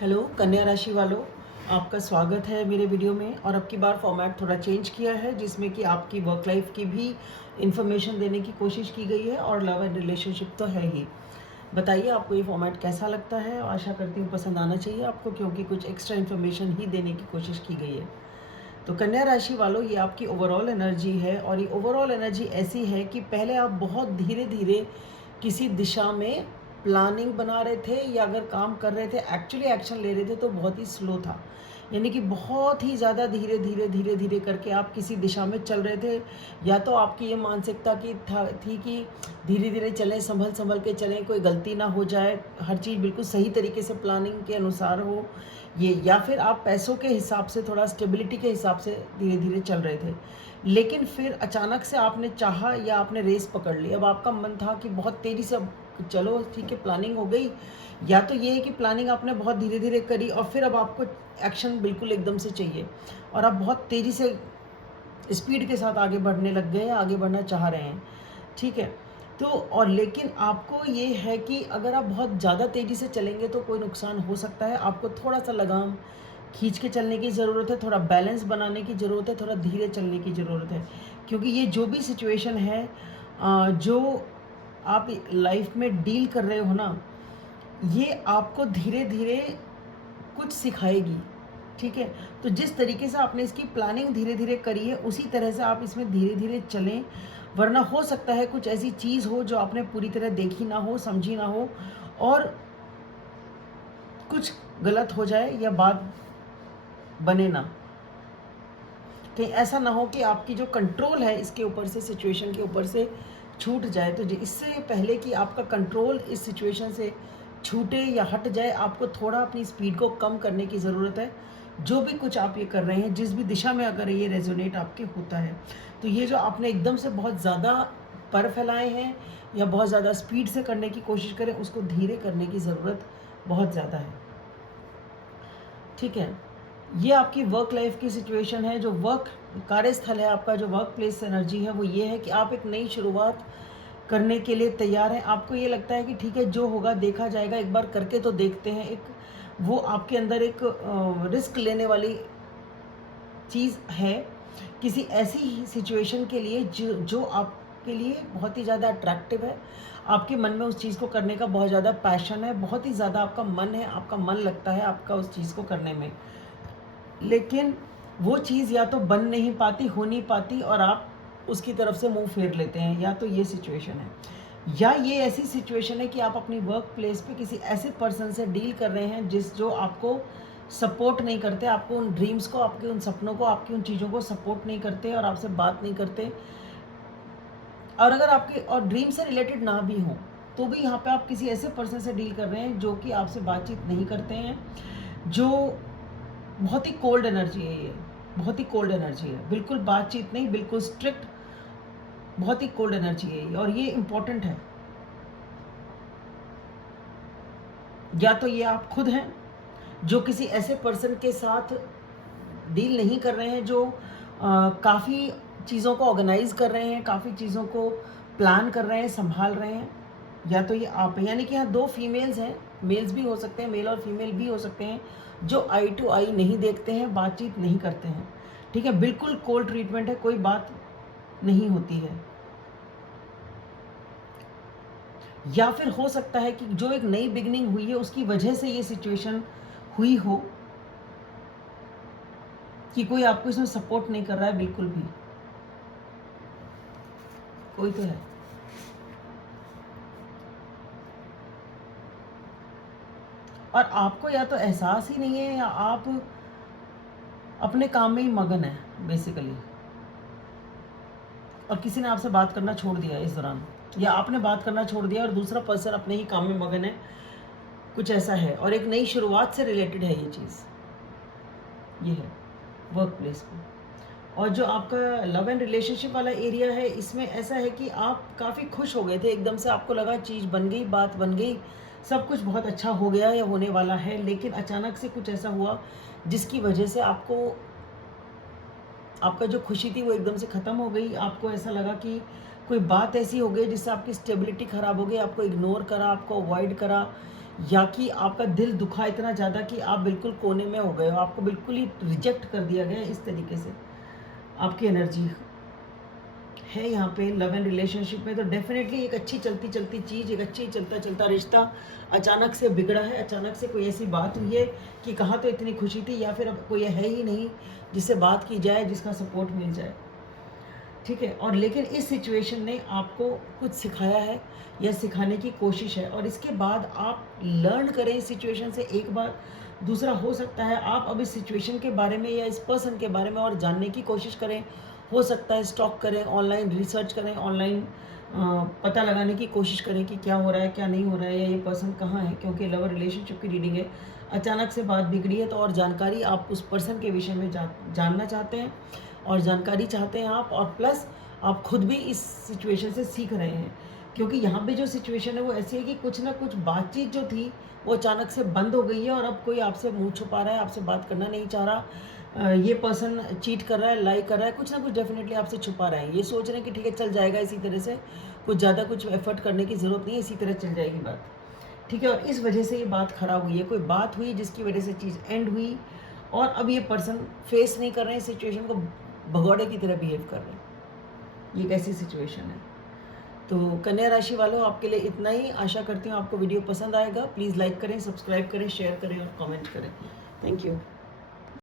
Hello कन्या राशि वालों, आपका स्वागत है मेरे वीडियो में। और अब की बार फॉर्मेट थोड़ा चेंज किया है जिसमें कि आपकी वर्क लाइफ की भी इंफॉर्मेशन देने की कोशिश की गई है और लव एंड रिलेशनशिप तो है ही। बताइए आपको ये फॉर्मेट कैसा लगता है। आशा करती हूँ पसंद आना चाहिए आपको, क्योंकि कुछ एक्स्ट्रा इन्फॉर्मेशन ही देने की कोशिश की गई है। तो कन्या राशि वालों, ये आपकी ओवरऑल एनर्जी है और ये ओवरऑल एनर्जी ऐसी है कि पहले आप बहुत धीरे धीरे किसी दिशा में प्लानिंग बना रहे थे या अगर काम कर रहे थे, एक्चुअली एक्शन ले रहे थे तो बहुत ही स्लो था। यानी कि बहुत ही ज़्यादा धीरे धीरे धीरे धीरे करके आप किसी दिशा में चल रहे थे। या तो आपकी ये मानसिकता की थी कि धीरे धीरे चलें, संभल संभल के चलें, कोई गलती ना हो जाए, हर चीज़ बिल्कुल सही तरीके से प्लानिंग के अनुसार हो ये। या फिर आप पैसों के हिसाब से, थोड़ा स्टेबिलिटी के हिसाब से धीरे धीरे चल रहे थे। लेकिन फिर अचानक से आपने चाहा या आपने रेस पकड़ ली। अब आपका मन था कि बहुत तेज़ी से, अब चलो ठीक है प्लानिंग हो गई। या तो ये है कि प्लानिंग आपने बहुत धीरे धीरे करी और फिर अब आपको एक्शन बिल्कुल एकदम से चाहिए और आप बहुत तेज़ी से स्पीड के साथ आगे बढ़ने लग गए, आगे बढ़ना चाह रहे हैं। ठीक है, तो और लेकिन आपको ये है कि अगर आप बहुत ज़्यादा तेज़ी से चलेंगे तो कोई नुकसान हो सकता है। आपको थोड़ा सा लगाम खींच के चलने की ज़रूरत है, थोड़ा बैलेंस बनाने की ज़रूरत है, थोड़ा धीरे चलने की ज़रूरत है। क्योंकि ये जो भी सिचुएशन है, जो आप लाइफ में डील कर रहे हो ना, ये आपको धीरे धीरे कुछ सिखाएगी। ठीक है, तो जिस तरीके से आपने इसकी प्लानिंग धीरे धीरे करी है उसी तरह से आप इसमें धीरे धीरे चलें। वरना हो सकता है कुछ ऐसी चीज़ हो जो आपने पूरी तरह देखी ना हो, समझी ना हो और कुछ गलत हो जाए या बात बने ना। कहीं ऐसा ना हो कि आपकी जो कंट्रोल है इसके ऊपर से, सिचुएशन के ऊपर से छूट जाए। तो इससे पहले कि आपका कंट्रोल इस सिचुएशन से छूटे या हट जाए, आपको थोड़ा अपनी स्पीड को कम करने की ज़रूरत है। जो भी कुछ आप ये कर रहे हैं, जिस भी दिशा में अगर ये रेजोनेट आपके होता है, तो ये जो आपने एकदम से बहुत ज़्यादा पर फैलाए हैं या बहुत ज़्यादा स्पीड से करने की कोशिश करें, उसको धीरे करने की ज़रूरत बहुत ज़्यादा है। ठीक है, ये आपकी वर्क लाइफ की सिचुएशन है। जो वर्क कार्यस्थल है आपका, जो वर्क प्लेस एनर्जी है, वो ये है कि आप एक नई शुरुआत करने के लिए तैयार हैं। आपको ये लगता है कि ठीक है जो होगा देखा जाएगा, एक बार करके तो देखते हैं। एक वो आपके अंदर एक रिस्क लेने वाली चीज़ है किसी ऐसी सिचुएशन के लिए जो जो आपके लिए बहुत ही ज़्यादा अट्रैक्टिव है। आपके मन में उस चीज़ को करने का बहुत ज़्यादा पैशन है, बहुत ही ज़्यादा आपका मन है, आपका मन लगता है आपका उस चीज़ को करने में। लेकिन वो चीज़ या तो बन नहीं पाती, हो नहीं पाती और आप उसकी तरफ से मुंह फेर लेते हैं। या तो ये सिचुएशन है, या ये ऐसी सिचुएशन है कि आप अपनी वर्क प्लेस पे किसी ऐसे पर्सन से डील कर रहे हैं जो आपको सपोर्ट नहीं करते, आपको उन ड्रीम्स को, आपके उन सपनों को, आपकी उन चीज़ों को सपोर्ट नहीं करते और आपसे बात नहीं करते। और अगर आपके और ड्रीम से रिलेटेड ना भी हों तो भी यहाँ पे आप किसी ऐसे पर्सन से डील कर रहे हैं जो कि आपसे बातचीत नहीं करते हैं, जो बहुत ही कोल्ड एनर्जी है। ये बहुत ही कोल्ड एनर्जी है, बिल्कुल बातचीत नहीं, बिल्कुल स्ट्रिक्ट, बहुत ही कोल्ड एनर्जी है ये। और ये इम्पोर्टेंट है। या तो ये आप खुद हैं जो किसी ऐसे पर्सन के साथ डील नहीं कर रहे हैं, जो काफ़ी चीज़ों को ऑर्गेनाइज कर रहे हैं, काफ़ी चीज़ों को प्लान कर रहे हैं, संभाल रहे हैं। या तो ये आप हैं, यानी कि यहाँ दो फीमेल्स हैं, मेल्स भी हो सकते हैं, मेल और फीमेल भी हो सकते हैं, जो आई टू आई नहीं देखते हैं, बातचीत नहीं करते हैं। ठीक है, बिल्कुल कोल्ड ट्रीटमेंट है, कोई बात नहीं होती है। या फिर हो सकता है कि जो एक नई बिगनिंग हुई है उसकी वजह से ये सिचुएशन हुई हो कि कोई आपको इसमें सपोर्ट नहीं कर रहा है बिल्कुल भी। कोई तो है। और आपको या तो एहसास ही नहीं है या आप अपने काम में ही मगन है बेसिकली, और किसी ने आपसे बात करना छोड़ दिया इस दौरान, या आपने बात करना छोड़ दिया और दूसरा पर्सन अपने ही काम में मगन है। कुछ ऐसा है और एक नई शुरुआत से रिलेटेड है ये चीज़। ये है वर्क प्लेस पे। और जो आपका लव एंड रिलेशनशिप वाला एरिया है, इसमें ऐसा है कि आप काफ़ी खुश हो गए थे, एकदम से आपको लगा चीज़ बन गई, बात बन गई, सब कुछ बहुत अच्छा हो गया या होने वाला है। लेकिन अचानक से कुछ ऐसा हुआ जिसकी वजह से आपको, आपका जो खुशी थी वो एकदम से ख़त्म हो गई। आपको ऐसा लगा कि कोई बात ऐसी हो गई जिससे आपकी स्टेबिलिटी ख़राब हो गई, आपको इग्नोर करा, आपको अवॉइड करा, या कि आपका दिल दुखा इतना ज़्यादा कि आप बिल्कुल कोने में हो गए हो, आपको बिल्कुल ही रिजेक्ट कर दिया गया इस तरीके से आपकी एनर्जी है यहाँ पे लव एंड रिलेशनशिप में। तो डेफिनेटली एक अच्छी चलती चलती चीज़, एक अच्छी चलता चलता रिश्ता अचानक से बिगड़ा है, अचानक से कोई ऐसी बात हुई है कि कहाँ तो इतनी खुशी थी, या फिर अब कोई है ही नहीं जिससे बात की जाए, जिसका सपोर्ट मिल जाए, ठीक है। और लेकिन इस सिचुएशन ने आपको कुछ सिखाया है या सिखाने की कोशिश है, और इसके बाद आप लर्न करें इस सिचुएशन से। एक बार दूसरा हो सकता है आप अब इस सिचुएशन के बारे में या इस पर्सन के बारे में और जानने की कोशिश करें, हो सकता है स्टॉक करें, ऑनलाइन रिसर्च करें, ऑनलाइन पता लगाने की कोशिश करें कि क्या हो रहा है, क्या नहीं हो रहा है, या ये पर्सन कहाँ है, क्योंकि लवर रिलेशनशिप की रीडिंग है। अचानक से बात बिगड़ी है तो और जानकारी आप उस पर्सन के विषय में जानना चाहते हैं, और जानकारी चाहते हैं आप, और प्लस आप खुद भी इस सिचुएशन से सीख रहे हैं, क्योंकि यहाँ पे जो सिचुएशन है वो ऐसी है कि कुछ ना कुछ बातचीत जो थी वो अचानक से बंद हो गई है, और अब कोई आपसे मुंह छुपा रहा है, आपसे बात करना नहीं चाह रहा, ये पर्सन चीट कर रहा है, लाई कर रहा है, कुछ ना कुछ डेफिनेटली आपसे छुपा रहा है। ये सोच रहे हैं कि ठीक है चल जाएगा इसी तरह से, कुछ ज़्यादा कुछ एफर्ट करने की ज़रूरत नहीं है, इसी तरह चल जाएगी बात, ठीक है। और इस वजह से ये बात खराब हुई है, कोई बात हुई जिसकी वजह से चीज़ एंड हुई, और अब ये पर्सन फेस नहीं कर रहे हैं सिचुएशन को, भगौड़े की तरह बिहेव कर रहे हैं। ये कैसी सिचुएशन है। तो कन्या राशि वालों, आपके लिए इतना ही। आशा करती हूँ आपको वीडियो पसंद आएगा। प्लीज़ लाइक करें, सब्सक्राइब करें, शेयर करें और कमेंट करें। Thank you.